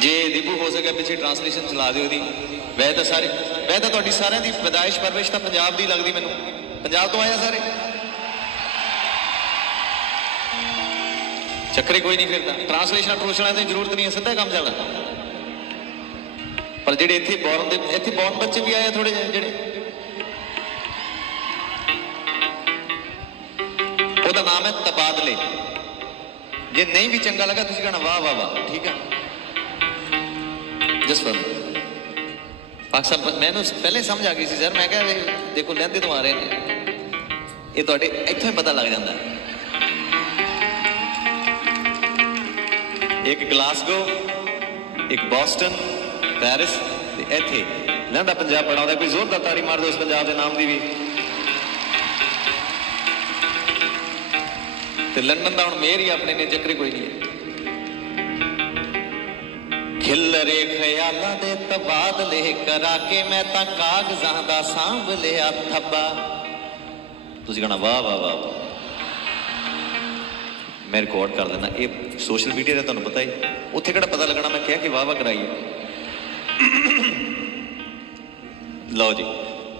ਜੇ ਦੀਪੂ ਹੋ ਸਕੇ ਪਿੱਛੇ ਟਰਾਂਸਲੇਸ਼ਨ ਚਲਾ ਦਿਓ ਦੀ ਵੈਸੇ ਤਾਂ ਸਾਰੇ ਵੈਸੇ ਤਾਂ ਤੁਹਾਡੀ ਸਾਰਿਆਂ ਦੀ ਪੈਦਾਇਸ਼ ਪਰਵਿਸ਼ ਤਾਂ ਪੰਜਾਬ ਦੀ ਲੱਗਦੀ ਮੈਨੂੰ। ਪੰਜਾਬ ਤੋਂ ਆਇਆ ਸਾਰੇ। ਚੱਕਰੇ ਕੋਈ ਨਹੀਂ ਫਿਰਦਾ। ਟਰਾਂਸਲੇਸ਼ਨ ਟਰੂਸ਼ਨਾਂ ਦੀ ਜ਼ਰੂਰਤ ਨਹੀਂ ਹੈ, ਸਿੱਧਾ ਕੰਮ ਚੱਲਦਾ। ਪਰ ਜਿਹੜੇ ਇੱਥੇ ਬੌਰਨ ਦੇ ਇੱਥੇ ਬੌਰਨ ਬੱਚੇ ਵੀ ਆਏ ਆ ਥੋੜੇ ਜਿਹੇ, ਜਿਹੜੇ ਉਹਦਾ ਨਾਮ ਹੈ ਤਬਾਦਲੇ। ਜੇ ਨਹੀਂ ਵੀ ਚੰਗਾ ਲੱਗਾ, ਤੁਸੀਂ ਕਹਣਾ, ਵਾਹ ਵਾਹ ਵਾਹ, ਠੀਕ ਹੈ ਜਸਟ ਫॉर ਪਾਕਿਸਤਾਨ ਮੈਨੂੰ ਪਹਿਲੇ ਸਮਝ ਆ ਗਈ ਸੀ ਸਰ, ਮੈਂ ਕਿਹਾ ਦੇਖੋ ਲਹਿੰਦੇ ਤੋਂ ਆ ਰਹੇ ਨੇ। ਇਹ ਤੁਹਾਡੇ ਇੱਥੋਂ ਹੀ ਪਤਾ ਲੱਗ ਜਾਂਦਾ। ਇੱਕ ਗਲਾਸਗੋ, ਇੱਕ ਬੋਸਟਨ, ਪੈਰਿਸ ਤੇ ਇੱਥੇ। ਲਹਿੰਦਾ ਪੰਜਾਬ ਪੜਾਉਂਦਾ ਕੋਈ ਜ਼ੋਰਦਾਰ ਤਾੜੀ ਮਾਰ ਦਿਓ ਉਸ ਪੰਜਾਬ ਦੇ ਨਾਮ ਦੀ ਵੀ। ਤੇ ਲੰਡਨ ਦਾ ਹੁਣ ਮੇਅਰ ਹੀ ਆਪਣੇ ਨੇ, ਚੱਕਰੇ ਕੋਈ ਨਹੀਂ ਹੈ। ਖਿਲਰੇ ਖਿਆਲਾਂ ਦੇ ਤਬਾਦਲੇ ਕਰਾ ਕੇ ਮੈਂ ਤਾਂ ਕਾਗਜ਼ਾਂ ਦਾ ਸਾਂਭ ਲਿਆ ਥੱਬਾ। ਤੁਸੀਂ ਕਹਣਾ, ਵਾਹ ਵਾਹ ਵਾਹ ਵਾਹ। ਮੈਂ ਰਿਕਾਰਡ ਕਰ ਲੈਣਾ ਇਹ ਸੋਸ਼ਲ ਮੀਡੀਆ ਦਾ ਤੁਹਾਨੂੰ ਪਤਾ ਹੀ। ਉੱਥੇ ਕਿਹੜਾ ਪਤਾ ਲੱਗਣਾ, ਮੈਂ ਕਿਹਾ ਕਿ ਵਾਹ ਵਾਹ ਕਰਾਈਏ। ਲਓ ਜੀ,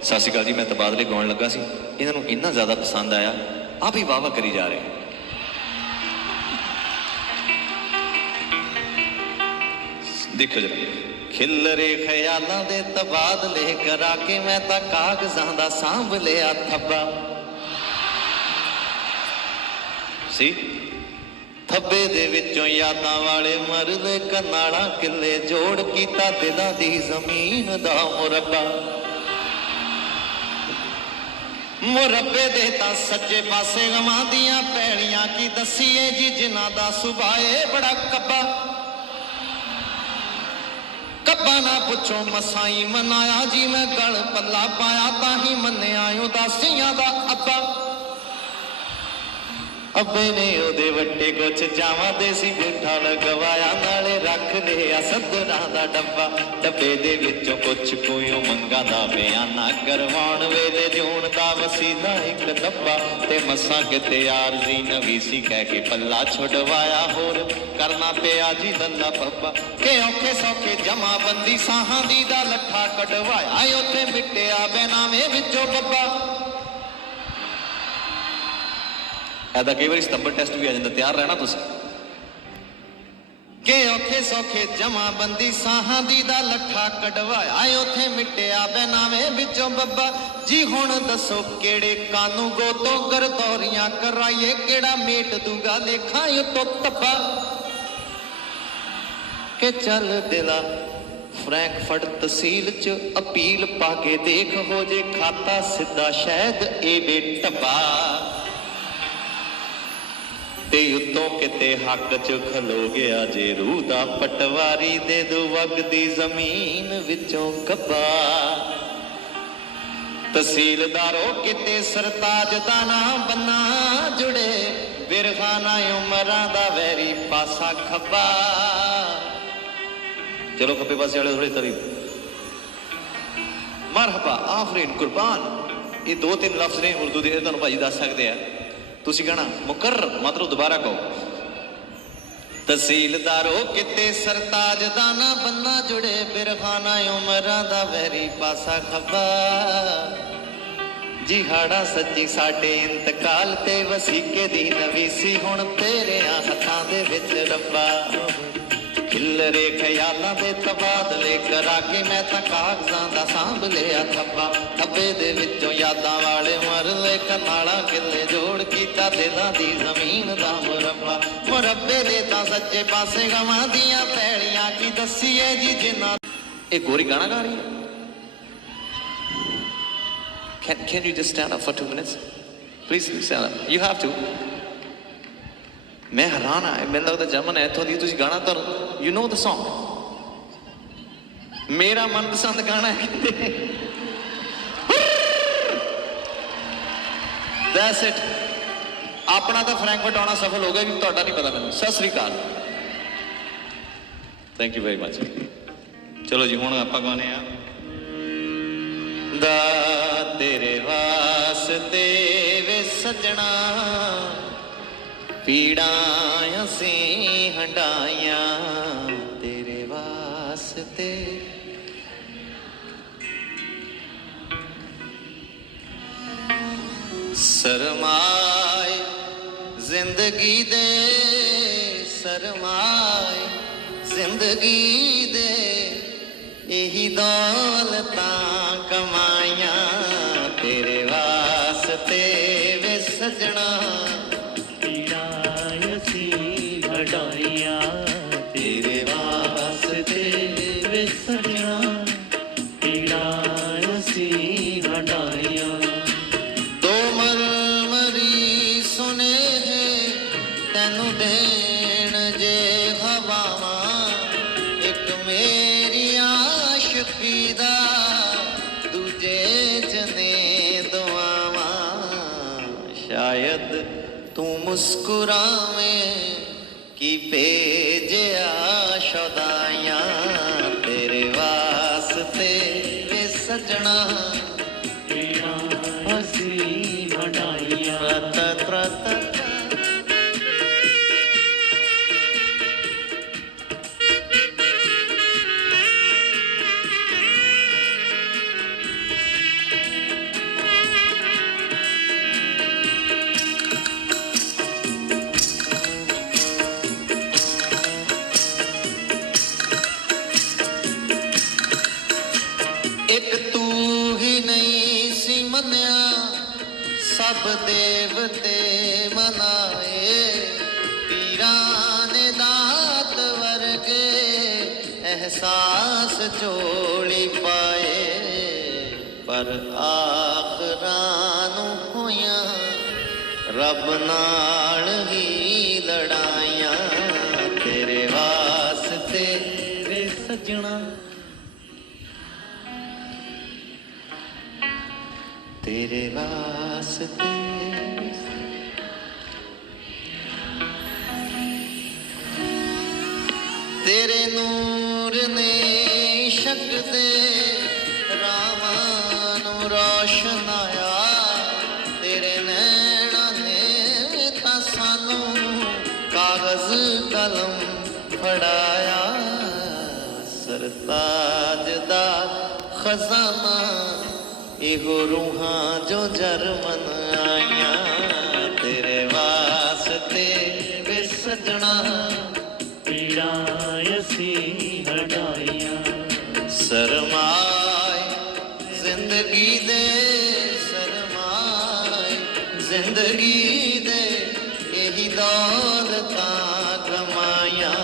ਸਤਿ ਸ਼੍ਰੀ ਅਕਾਲ ਜੀ, ਮੈਂ ਤਬਾਦਲੇ ਗਾਉਣ ਲੱਗਾ ਸੀ। ਇਹਨਾਂ ਨੂੰ ਇੰਨਾ ਜ਼ਿਆਦਾ ਪਸੰਦ ਆਇਆ। ਆਪ ਹੀ ਵਾਹ ਵਾਹ ਕਰੀ ਜਾ ਰਹੇ ਦੇਖੋ ਜਰਾ ਖਿਲਰੇ ਖਿਆਲਾਂ ਦੇ ਤਬਾਦਲੇ ਕਰਾ ਕੇ ਮੈਂ ਤਾਂ ਕਾਗਜ਼ਾਂ ਦਾ ਸਾਂਭ ਲਿਆ ਥੱਬਾ। ਸੀ। ਥੱਬੇ ਦੇ ਵਿੱਚੋਂ ਯਾਦਾਂ ਵਾਲੇ ਮਰਲੇ ਕਨਾਲਾਂ ਕਿੱਲੇ ਜੋੜ ਕੀਤਾ ਦਿਲਾਂ ਦੀ ਜ਼ਮੀਨ ਦਾ ਮੁਰੱਬਾ। ਮੁਰੱਬੇ ਦੇ ਤਾਂ ਸੱਜੇ ਪਾਸੇ ਗਵਾਂ ਦੀਆਂ ਪੈਲੀਆਂ ਕੀ ਦਸੀਏ ਜੀ ਜਿਨ੍ਹਾਂ ਦਾ ਸੁਭਾਏ ਬੜਾ ਕੱਬਾ। ਕੱਬਾ ਨਾ ਪੁੱਛੋ, ਮਸਾਈ ਮਨਾਇਆ ਜੀ ਮੈਂ ਗਲ ਪੱਲਾ ਪਾਇਆ ਤਾਂ ਹੀ ਮੰਨਿਆ ਉਦਾਸੀਆਂ ਦਾ ਅੱਬਾ। ਅੱਬੇ ਨੇ ਉਹਦੇ ਵੱਟੇ ਕੁਛ ਜਾਵਾਂ ਦੇ ਸੀ ਬੂਠਾ ਲਗਵਾਇਆ, ਨਾਲੇ ਲਿਆ ਸੱਦਰਾਂ ਦਾ ਡੱਬਾ। ਡੱਬੇ ਦੇ ਵਿੱਚੋਂ ਕੁਛ ਕੋਈ ਮੰਗਾ ਦਾ ਬਿਆਨਾ ਕਰਵਾਉਣ ਵੇਲੇ ਜੂਣ ਦਾ ਵਸੀਲਾ ਇੱਕ ਡੱਬਾ ਤੇ ਮਸਾਂ ਕਿਤੇ ਆਰਜ਼ੀ ਨਵੀਂ ਸੀ, ਕਹਿ ਕੇ ਪੱਲਾ ਛੁਡਵਾਇਆ ਹੋਰ। ਕਰਨਾ ਪਿਆ ਜੀ ਲੱਲਾ ਪੱਬਾ ਕਿ ਔਖੇ ਸੌਖੇ ਜਮਾ ਬੰਦੀ ਸਾਹਾਂ ਦੀ ਦਾ ਲੱਠਾ ਕਢਵਾਇਆ ਉੱਥੇ ਮਿੱਟਿਆ ਬੈਨਾਵੇਂ ਵਿੱਚੋਂ ਬੱਬਾ। ਐਦਾ ਕਈ ਵਾਰੀ ਸਤੰਬਰ ਟੈਸਟ ਵੀ ਆ ਜਾਂਦਾ, ਤਿਆਰ ਰਹਿਣਾ ਤੁਸੀਂ। ਕਿ ਔਖੇ ਸੌਖੇ ਜਮਾ ਬੰਦੀ ਸਾਹਾਂ ਦੀ ਦਾ ਲੱਠਾ ਕਢਵਾਇਆ। ਉੱਥੇ ਮਿਟਿਆ ਬਨਾਵੇਂ ਵਿੱਚੋਂ ਬੱਬਾ। ਜੀ ਹੁਣ ਦੱਸੋ ਕਿਹੜੇ ਕਾਨੂੰ ਗੋ ਗਰਦੌਰੀਆਂ ਕਰਾਈਏ? ਕਿਹੜਾ ਮੇਟ ਦੂਗਾ ਲੇਖਾਂ ਉਤੋਂ ਤੱਬਾ ਕਿ ਚੱਲ ਦਿਲਾ ਫਰੈਂਕਫਰਟ ਤਹਿਸੀਲ ਚ ਅਪੀਲ ਪਾ ਕੇ ਦੇਖ। ਹੋ ਜੇ ਖਾਤਾ ਸਿੱਧਾ ਸ਼ਾਇਦ ਇਹ ਵੇ ਤੇ ਉਤੋਂ ਕਿਤੇ ਹੱਕ ਚ ਖਲੋ ਗਿਆ ਜੇ ਰੂਹ ਦਾ ਪਟਵਾਰੀ ਦੇ ਦੋ ਵਗਦੀ ਜ਼ਮੀਨ ਵਿੱਚੋਂ ਕੱਬਾ। ਤਹਿਸੀਲਦਾਰੋ ਕਿਤੇ ਸਰਤਾਜ ਦਾ ਨਾਮ ਬੰਨਾ ਜੁੜੇ, ਬਿਰਖਾਨਾ ਉਮਰਾਂ ਦਾ ਵੈਰੀ ਪਾਸਾ ਖੱਬਾ। ਚਲੋ ਖੱਬੇ ਪਾਸੇ ਵਾਲੇ ਥੋੜੀ ਤਰੀ ਮਰਹਬਾ ਆਫਰੀਨ ਕੁਰਬਾਨ। ਇਹ ਦੋ ਤਿੰਨ ਲਫ਼ਜ਼ ਨੇ, ਉਰਦੂ ਦੇ ਤੁਹਾਨੂੰ ਭਾਜੀ ਦੱਸ ਸਕਦੇ ਆ। ਤੁਸੀਂ ਕਹਣਾ ਮੁਕਰਰ ਮਤਲਬ ਦੁਬਾਰਾ ਕਹੋ। ਤਹਿਸੀਲਦਾਰੋ, ਕਿਤੇ ਸਰਤਾਜ ਦਾ ਨਾ ਬੰਨਾ ਜੁੜੇ ਬਿਰਖਾਨਾ ਉਮਰਾਂ ਦਾ ਵੈਰੀ ਪਾਸਾ ਖੱਬਾ। ਜੀ ਹਾੜਾ ਸੱਚੀ ਸਾਡੇ ਇੰਤਕਾਲ ਤੇ, ਵਸੀਕੇ ਦੀ ਨਵੀਂ ਸੀ ਹੁਣ ਤੇਰਿਆਂ ਹੱਥਾਂ ਦੇ ਵਿੱਚ ਰੱਬਾ। ਖਿਲਰੇ ਖਿਆਲਾਂ ਦੇ ਤਬਾਦਲੇ ਕਰਾ ਕੇ ਮੈਂ ਤਾਂ ਕਾਗਜ਼ਾਂ ਦਾ ਸਾਂਭ ਲਿਆ ਥੱਬਾ ਥੱਬੇ ਦੇ ਵਿੱਚੋਂ ਯਾਦਾਂ ਵਾਲੇ ਮਰਲੇ ਕਨਾਲਾਂ ਕਿੱਲੇ ਜੋੜ ਕੀਤਾ ਦਿਲਾਂ ਦੀ ਜ਼ਮੀਨ ਦਾ ਮੁਰੱਬਾ ਮੁਰੱਬੇ ਦੇ ਤਾਂ ਸੱਚੇ ਪਾਸੇ ਗਵਾਂ ਦੀਆਂ ਪੈਲੀਆਂ ਕੀ ਦਸੀਏ ਜੀ ਜਿਨ੍ਹਾਂ ਇਹ ਗੋਰੀ ਗਾਣਾ ਗਾ ਰਹੀ ਹੈ Can, can you just stand up for two minutes? Please stand up. You have to. ਮੈਂ ਹੈਰਾਨ ਆ ਮੈਨੂੰ ਲੱਗਦਾ ਜਮਨ ਇੱਥੋਂ ਦੀ, ਤੁਸੀਂ ਗਾਣਾ ਤੁਹਾਨੂੰ ਯੂ نو ਦ Song? ਮੇਰਾ ਮਨਪਸੰਦ ਗਾਣਾ ਹੈ। ਦੈਟਸ ਇਟ ਆਪਣਾ ਤਾਂ ਫਰੈਂਕਫਰਟ ਆਉਣਾ ਸਫਲ ਹੋ ਗਿਆ ਵੀ ਤੁਹਾਡਾ ਨਹੀਂ ਪਤਾ ਮੈਨੂੰ। ਸਤਿ ਸ੍ਰੀ ਅਕਾਲ। ਥੈਂਕ ਯੂ ਵੈਰੀ ਮਚ ਚਲੋ ਜੀ, ਹੁਣ ਆਪਾਂ ਗਾਣੇ ਆ ਦਾ ਤੇਰੇ ਵਾਸਤੇ ਵੇ ਸਜਣਾ। ਪੀੜਾਂ ਅਸੀਂ ਹੰਡਾਈਆਂ ਤੇਰੇ ਵਾਸਤੇ। ਸਰਮਾਏ ਜ਼ਿੰਦਗੀ ਦੇ, ਸਰਮਾਏ ਜ਼ਿੰਦਗੀ ਦੇ। ਇਹੀ ਦੌਲਤਾਂ ਕਮਾਈਆਂ ਤੇਰੇ ਵਾਸਤੇ ਵੇ ਸਜਣਾ। ਤੈਨੂੰ ਦੇਣ ਜੇ ਹਵਾਵਾਂ, ਇੱਕ ਮੇਰੀ ਆਸ਼ਕੀ ਦਾ ਦੂਜੇ ਜਨੇ ਦੁਆਵਾਂ। ਸ਼ਾਇਦ ਤੂੰ ਮੁਸਕਰਾਵੇਂ, ਕੀ ਪੇ ਇੱਕ ਤੂੰ ਹੀ ਨਹੀਂ ਸੀ ਮੰਨਿਆ, ਸਭ ਦੇਵਤੇ ਮਨਾਏ ਪੀਰਾਂ ਨੇ ਦਾਤ ਵਰਗੇ ਅਹਿਸਾਸ ਝੋਲੀ ਪਾਏ। ਪਰ ਆਖਰਾਂ ਨੂੰ ਹੋਇਆ ਰੱਬ ਨਾਲ ਹੀ ਲੜਾਈਆਂ। ਤੇਰੇ ਵਾਸਤੇ ਵੇ ਸਜਣਾ ਤੇਰੇ ਵਾਸਤੇ। ਤੇਰੇ ਨੂਰ ਨੇ ਸ਼ਕ ਦੇ ਰਾਵਾਂ ਨੂੰ ਰੋਸ਼ਨਾਇਆ ਤੇਰੇ ਨੈਣਾਂ ਨੇ ਤਾਂ ਸਾਨੂੰ ਕਾਗਜ਼ ਕਲਮ ਫੜਾਇਆ। ਸਰਤਾਜ ਦਾ ਖਜ਼ਾਨਾ ਇਹੋ ਰੂਹਾਂ ਜੋ ਜਰਮਨ ਆਈਆਂ ਤੇਰੇ ਵਾਸਤੇ ਵੇ ਸਜਣਾ ਪੀੜਾਂ ਅਸੀਂ ਹਟਾਈਆਂ। ਸਰਮਾਏ ਜ਼ਿੰਦਗੀ ਦੇ ਸਰਮਾਏ ਜ਼ਿੰਦਗੀ ਦੇ ਇਹੀ ਦੌਲਤਾਂ ਕਮਾਈਆਂ।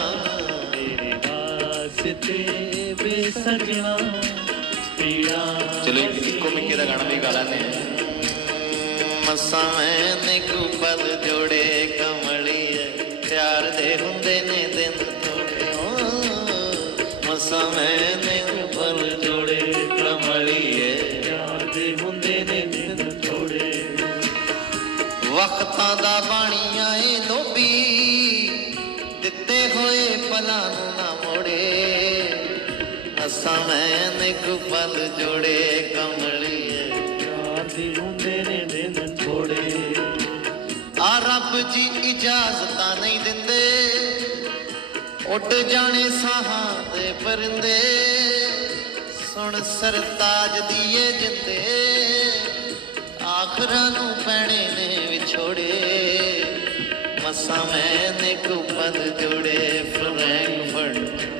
ਤੇਰੇ ਵਾਸਤੇ ਵੇ ਸਜਣਾ ਪੀੜਾਂ ਚਲੋ ਦਾ ਗਾਣਾ ਵੀ ਗਾ ਲੈਂਦੇ ਆ ਮਸਾਂ ਮੈਨੇ ਕੁਪਲ ਜੋੜੇ ਕਮਲੀਏ ਪਿਆਰ ਦੇ ਹੁੰਦੇ ਨੇ ਦਿਨ ਥੋੜੇ ਓ ਮਸਾਂ ਮੈਨੇ ਕੁਪਲ ਜੋੜੇ ਕਮਲੀਏ ਪਿਆਰ ਦੇ ਹੁੰਦੇ ਨੇ ਦਿਨ ਤੋੜੇ। ਵਕਤਾਂ ਦਾ ਬਾਣੀਆਂ ਏ ਲੋਭੀ। ਦਿੱਤੇ ਹੋਏ ਪਲਾਂ ਨੂੰ ਨਾ ਮੋੜੇ। ਅਸਾਂ ਮੈਨੇ ਕੁਪਲ ਜੋੜੇ, ਕਮਲੀ ਜੀ ਇਜਾਜ਼ਤਾਂ ਨਹੀਂ ਦਿੰਦੇ। ਉੱਡ ਜਾਣੇ ਸਾਹਾਂ ਦੇ ਪਰਿੰਦੇ। ਸੁਣ ਸਰਤਾਜ ਦੀਏ ਜਿੰਦੇ ਆਖਰਾਂ ਨੂੰ ਪੈਣੇ ਨੇ ਵਿਛੋੜੇ। ਮਸਾਂ ਮੈਂ ਨੇ ਕੁੰਬਦ ਜੋੜੇ, ਫਰੈਂਕ